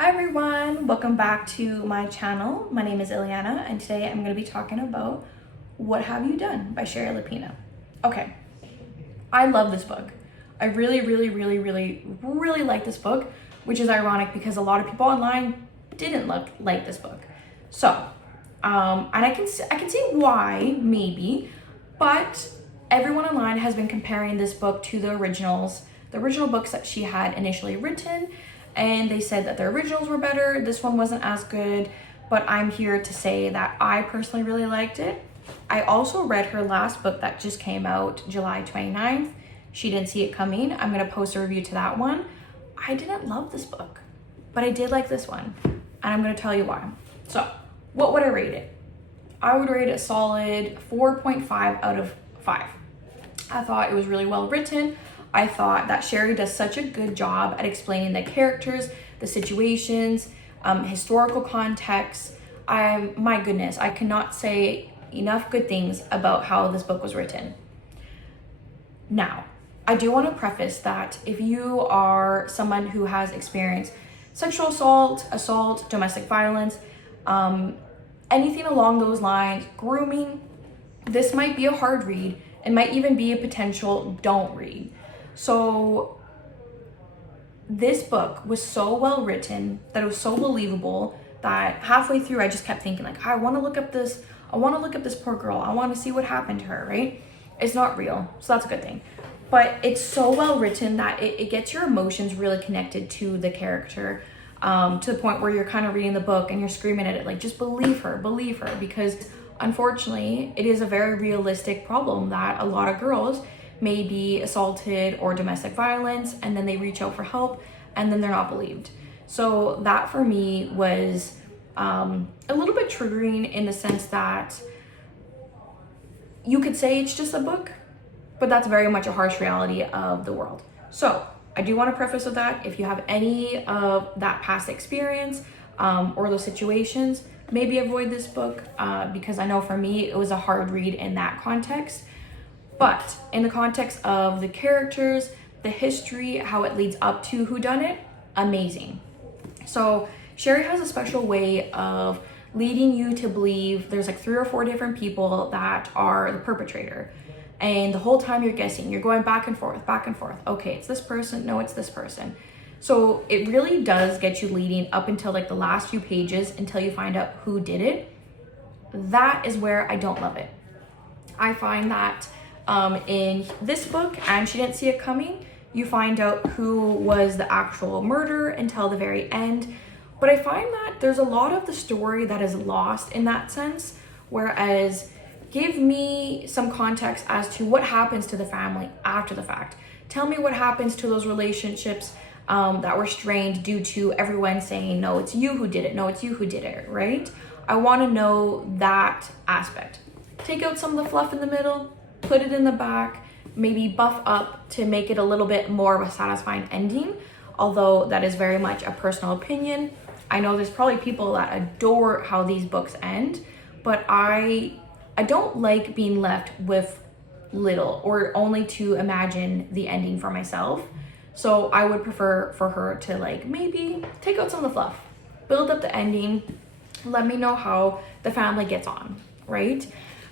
Hi everyone, welcome back to my channel. My name is Ileana and today I'm going to be talking about What Have You Done by Shari Lapena. Okay, I love this book. I really like this book, which is ironic because a lot of people online didn't like this book. So, and I can see why, maybe, but everyone online has been comparing this book to the original books that she had initially written, and they said that the originals were better. This one wasn't as good, but I'm here to say that I personally really liked it. I also read her last book that just came out July 29th. She Didn't See It Coming. I'm gonna post a review to that one. I didn't love this book, but I did like this one, and I'm gonna tell you why. So, what would I rate it? I would rate it a solid 4.5 out of 5. I thought it was really well written. I thought that Shari does such a good job at explaining the characters, the situations, historical context. My goodness, I cannot say enough good things about how this book was written. Now, I do want to preface that if you are someone who has experienced sexual assault, domestic violence, anything along those lines, grooming, this might be a hard read. It might even be a potential don't read. So this book was so well written that it was so believable that halfway through I just kept thinking like, I want to look up this poor girl. I want to see what happened to her, right? It's not real, so that's a good thing. But it's so well written that it gets your emotions really connected to the character, to the point where you're kind of reading the book and you're screaming at it like, just believe her, because unfortunately it is a very realistic problem that a lot of girls may be assaulted or domestic violence, and then they reach out for help and then they're not believed. So that for me was a little bit triggering in the sense that you could say it's just a book, but that's very much a harsh reality of the world. So I do want to preface with that. If you have any of that past experience or those situations, maybe avoid this book because I know for me it was a hard read in that context. But in the context of the characters, the history, how it leads up to whodunit, amazing. So Shari has a special way of leading you to believe there's like 3 or 4 different people that are the perpetrator. And the whole time you're guessing, you're going back and forth. Okay, it's this person. No, it's this person. So it really does get you leading up until like the last few pages until you find out who did it. That is where I don't love it. I find that in this book, and She Didn't See It Coming, you find out who was the actual murderer until the very end. But I find that there's a lot of the story that is lost in that sense, whereas give me some context as to what happens to the family after the fact. Tell me what happens to those relationships that were strained due to everyone saying, no, it's you who did it, right? I want to know that aspect. Take out some of the fluff in the middle, put it in the back, maybe buff up to make it a little bit more of a satisfying ending, although that is very much a personal opinion. I know there's probably people that adore how these books end, but I don't like being left with little or only to imagine the ending for myself. So I would prefer for her to like maybe take out some of the fluff, build up the ending, let me know how the family gets on, right?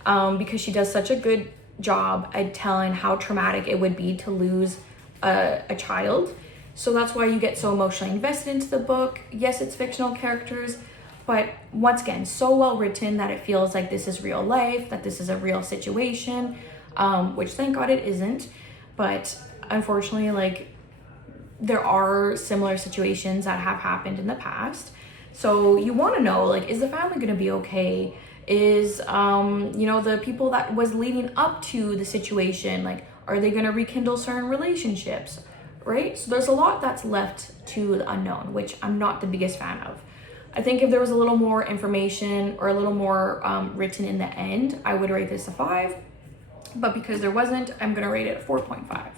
Because she does such a good job at telling how traumatic it would be to lose a child. So that's why you get so emotionally invested into the book. Yes, it's fictional characters, but once again, so well written that it feels like this is real life, that this is a real situation, which thank God it isn't. But unfortunately, like there are similar situations that have happened in the past. So you want to know, like, is the family going to be okay? Is the people that was leading up to the situation, like, are they going to rekindle certain relationships, right? So there's a lot that's left to the unknown, which I'm not the biggest fan of. I think if there was a little more information or a little more written in the end, I would rate this a 5, but because there wasn't, I'm going to rate it a 4.5.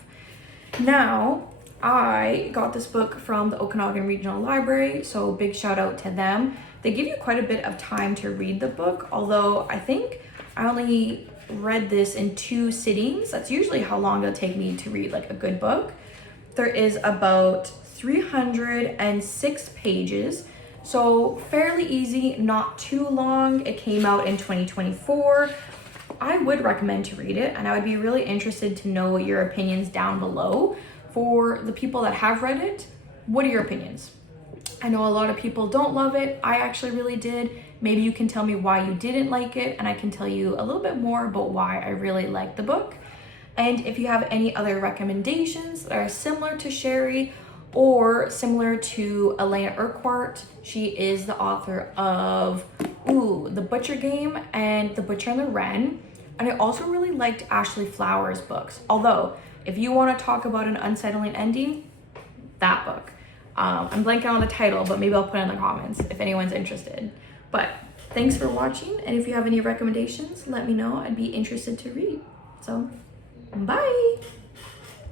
Now, I got this book from the Okanagan Regional Library, so big shout out to them. They give you quite a bit of time to read the book, although I think I only read this in 2 sittings. That's usually how long it'll take me to read like a good book. There is about 306 pages. So fairly easy, not too long. It came out in 2024. I would recommend to read it, and I would be really interested to know your opinions down below. For the people that have read it, what are your opinions? I know a lot of people don't love it. I actually really did. Maybe you can tell me why you didn't like it, and I can tell you a little bit more about why I really liked the book. And if you have any other recommendations that are similar to Shari or similar to Elena Urquhart, she is the author of The Butcher Game and The Butcher and the Wren. And I also really liked Ashley Flowers' books. Although, if you want to talk about an unsettling ending, that book. I'm blanking on the title, but maybe I'll put it in the comments if anyone's interested. But thanks for watching, and if you have any recommendations, let me know. I'd be interested to read. So, bye!